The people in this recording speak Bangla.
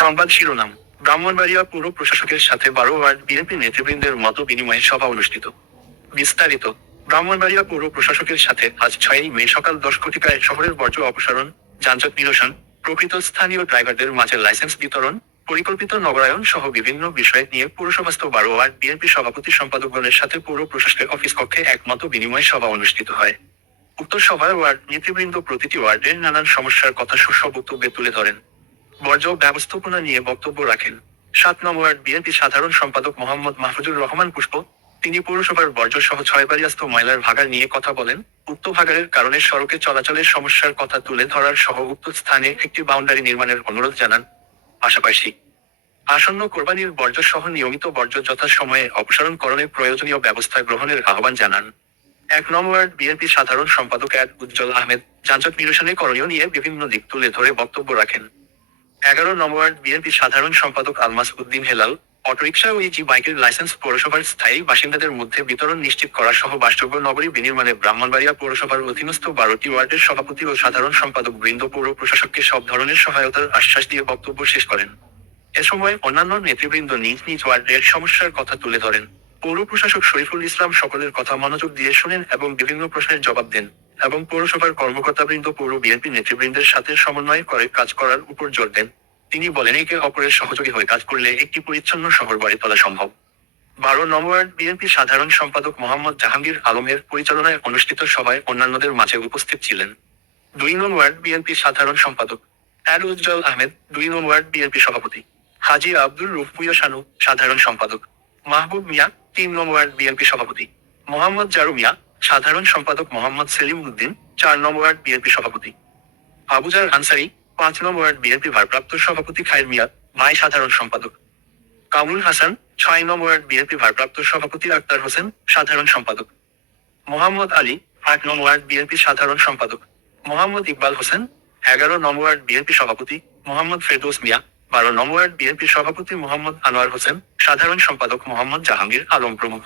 সংবাদ শিরোনাম: ব্রাহ্মণবাড়িয়া পৌর প্রশাসকের সাথে 12 ওয়ার্ড বিএনপি নেতৃবৃন্দের মত বিনিময় সভা অনুষ্ঠিত। বিস্তারিত: ব্রাহ্মণবাড়িয়া পৌর প্রশাসকের সাথে আজ 6ই মে সকাল 10 ঘটিকায় শহরের বর্জ্য অপসারণ, যানজট নিরসন, প্রকৃত স্থানীয় ড্রাইভারদের মাঝে লাইসেন্স বিতরণ, পরিকল্পিত নগরায়ন সহ বিভিন্ন বিষয় নিয়ে পৌরসভাস্থ 12 ওয়ার্ড বিএনপি সভাপতি সম্পাদকগণের সাথে পৌর প্রশাসকের অফিস কক্ষে এক মত বিনিময় সভা অনুষ্ঠিত হয়। উক্ত সভায় ওয়ার্ড নেতৃবৃন্দ প্রতিটি ওয়ার্ডের নানান সমস্যার কথা বক্তব্যে তুলে ধরেন। বর্জ্য ব্যবস্থাপনা নিয়ে বক্তব্য রাখেন 7 নং ওয়ার্ড বিএনপি সাধারণ সম্পাদক মোহাম্মদ মাহফুজুর রহমান পুষ্প। তিনি পৌরসভার বর্জ্য সহ 6 বাড়িয়াস্ত ময়লার ভাগার নিয়ে কথা বলেন। উক্ত ভাগারের কারণে সড়কে চলাচলের সমস্যার কথা তুলে ধরার সহ উক্ত স্থানে একটি বাউন্ডারি নির্মাণের অনুরোধ জানান। পাশাপাশি আসন্ন কোরবানির বর্জ্য সহ নিয়মিত বর্জ্য যথাসময়ে অপসারণকরণে প্রয়োজনীয় ব্যবস্থা গ্রহণের আহ্বান জানান। 1 নং ওয়ার্ড বিএনপি সাধারণ সম্পাদক উজ্জ্বল আহমেদ যানজট নিরসনে করণীয় নিয়ে বিভিন্ন দিক তুলে ধরে বক্তব্য রাখেন। 11 নং ওয়ার্ড বিএনপি সাধারণ সম্পাদক আলমাস উদ্দিন হেলাল অটোরিকশা ও ইজি বাইকের লাইসেন্স পৌরসভার স্থায়ী বাসিন্দাদের মধ্যে বিতরণ নিশ্চিত করা সহ বাসযোগ্য নগরী বিনির্মাণে ব্রাহ্মণবাড়িয়া পৌরসভার অধীনস্থ 12টি ওয়ার্ডের সভাপতি ও সাধারণ সম্পাদক বৃন্দ পৌর প্রশাসককে সব ধরনের সহায়তার আশ্বাস দিয়ে বক্তব্য শেষ করেন। এ সময় অন্যান্য নেতৃবৃন্দ নিজ নিজ ওয়ার্ডের সমস্যার কথা তুলে ধরেন। পৌর প্রশাসক শরীফুল ইসলাম সকলের কথা মনোযোগ দিয়ে শুনেন এবং বিভিন্ন প্রশ্নের জবাব দেন এবং পৌরসভার কর্মকর্তাবৃন্দ পৌর বিএনপি নেতৃবৃন্দের সাথে সমন্বয় করে কাজ করার উপর জোর দেন। তিনি বলেন, একে অপরের সহযোগী হয়ে কাজ করলে একটি পরিচ্ছন্ন শহর গড়ে তোলা সম্ভব। 12 নং ওয়ার্ড বিএনপি সাধারণ সম্পাদক মোহাম্মদ জাহাঙ্গীর আলমের পরিচালনায় অনুষ্ঠিত সভায় অন্যান্যদের মাঝে উপস্থিত ছিলেন 2 নং ওয়ার্ড বিএনপি সাধারণ সম্পাদক উজ্জ্বল আহমেদ, 2 নং ওয়ার্ড বিএনপি সভাপতি হাজী আব্দুর রুফ ভূঁইয়া শানু, সাধারণ সম্পাদক মাহবুব মিয়া, 3 নং ওয়ার্ড বিএনপি সভাপতি মোহাম্মদ জারু মিয়া, সাধারণ সম্পাদক মোহাম্মদ সেলিম উদ্দিন, 4 নং ওয়ার্ড বিএনপি সভাপতি আবুজার আনসারি, 5 নং ওয়ার্ড বিএনপি ভারপ্রাপ্ত সভাপতি খায়ের মিয়া ভাই, সাধারণ সম্পাদক কামরুল হাসান, 6 নং ওয়ার্ড বিএনপি ভারপ্রাপ্ত সভাপতি আক্তার হোসেন, সাধারণ সম্পাদক মোহাম্মদ আলী, 8 নং ওয়ার্ড বিএনপি সাধারণ সম্পাদক মোহাম্মদ ইকবাল হোসেন, 11 নং ওয়ার্ড বিএনপি সভাপতি মোহাম্মদ ফেরদৌস মিয়া, 12 নং ওয়ার্ড বিএনপি সভাপতি মোহাম্মদ আনোয়ার হোসেন, সাধারণ সম্পাদক মোহাম্মদ জাহাঙ্গীর আলম প্রমুখ।